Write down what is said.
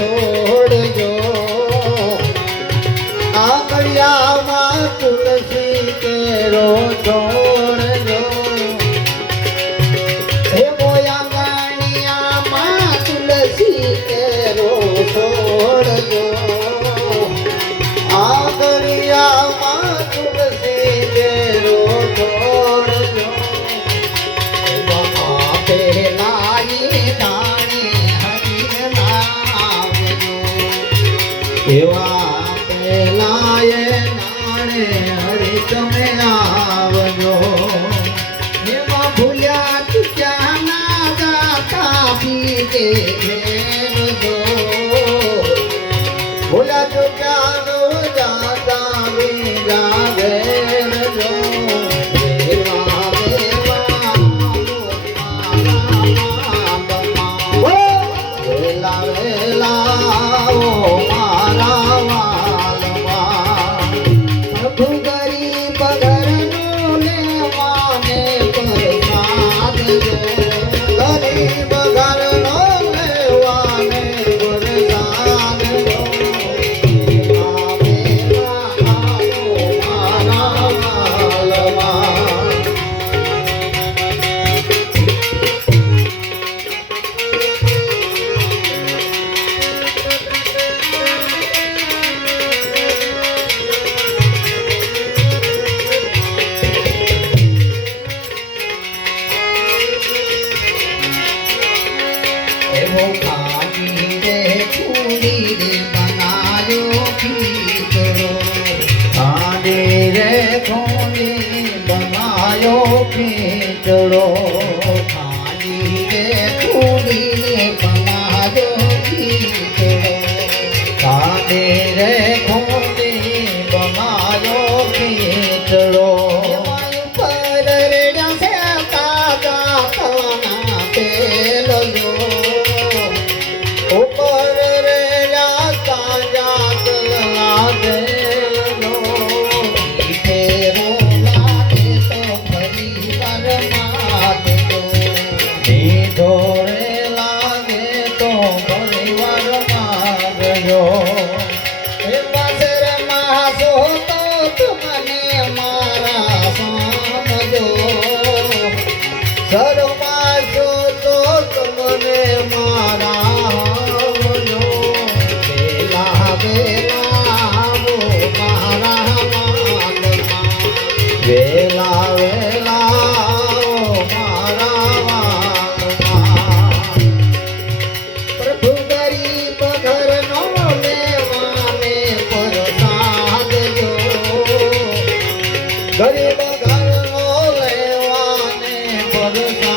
છોડજો આંગળિયામાં તુલસી કેરો છોડજો હે મોયા ગાણિયામાં તુલસી કેરો છોડજો આંગળિયામાં તુલસી કેરો છોડજો એવા પેલાએ નાણે હરિ તમે આવજો એવા ભૂલ્યા ચૂક્યા ના જાતા પીતે ઘેરજો ભૂલ્યા ચૂક્યા નો જાતા બીજા ઘેરજો વેલા વેલા खींचड़ो खाली रे खूड़ी बनायो खींचड़ो खाली रे खूड़ी बनायो खींचड़ो पर रे से ताजा खाना तेल लो ऊपर रे ताजा तला तेल लो વેલા વેલા મારા પ્રભુ ગરીબ ઘરનો લેવાને પ્રસાદ જો ગરીબ ઘરનો લેવાને પ્રસાદ